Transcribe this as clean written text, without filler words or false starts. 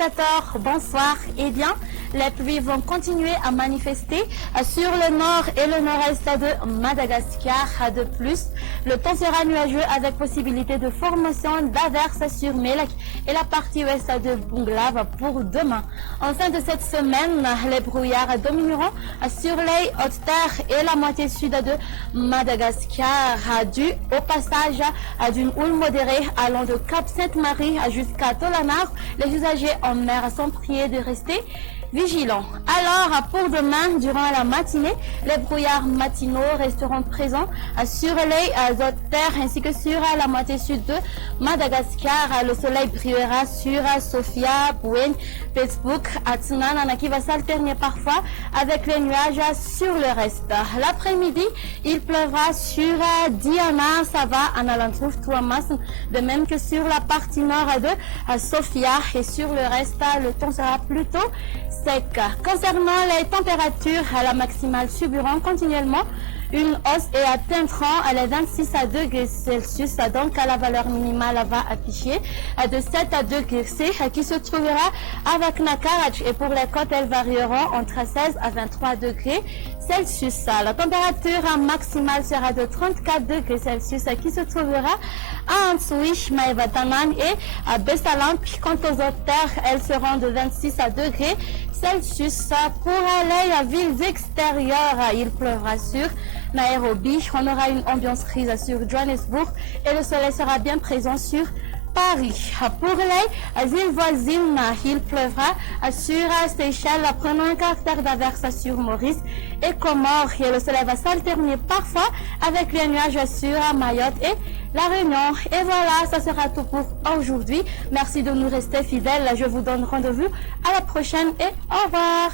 téléspectateurs, bonsoir. Eh bien, les pluies vont continuer à manifester sur le nord et le nord-est de Madagascar. De plus, le temps sera nuageux avec possibilité de formation d'averses sur Mélec et la partie ouest de Bunglav pour demain. En fin de cette semaine, les brouillards domineront sur les hautes terres et la moitié sud de Madagascar, dû au passage d'une houle modérée allant de Cap Sainte-Marie jusqu'à Tolanar. Les usagers en mer sont priés de rester vigilants. Alors, pour demain, durant la matinée, les brouillards matinaux resteront présents sur les hautes terres ainsi que sur la moitié sud de Madagascar. Le soleil brillera sur Sofia, Bouin, Facebook, Atsunan, qui va s'alterner parfois avec les nuages sur le reste. L'après-midi, il pleuvra sur Diana, Sava, Analantrouf, Tuamas, de même que sur la partie nord de Sofia, et sur le reste, le temps sera plutôt sec. Concernant les températures, la maximale subiront continuellement une hausse et atteindront les 26 degrés Celsius. Donc, la valeur minimale va afficher de 7 degrés C qui se trouvera avec Nakarach. Et pour les côtes, elles varieront entre 16 à 23 degrés Celsius. La température maximale sera de 34 degrés Celsius qui se trouvera à Ansouich, Maevatanan et à Bessalamp. Quant aux autres terres, elles seront de 26 degrés Celsius. Pour les villes extérieures, il pleuvra sur Nairobi. On aura une ambiance grise sur Johannesburg et le soleil sera bien présent sur Paris. Pour les îles voisines, il pleuvra sur Seychelles, prenant un caractère d'averse sur Maurice et Comores. Et le soleil va s'alterner parfois avec les nuages sur Mayotte et La Réunion. Et voilà, ça sera tout pour aujourd'hui. Merci de nous rester fidèles. Je vous donne rendez-vous à la prochaine et au revoir.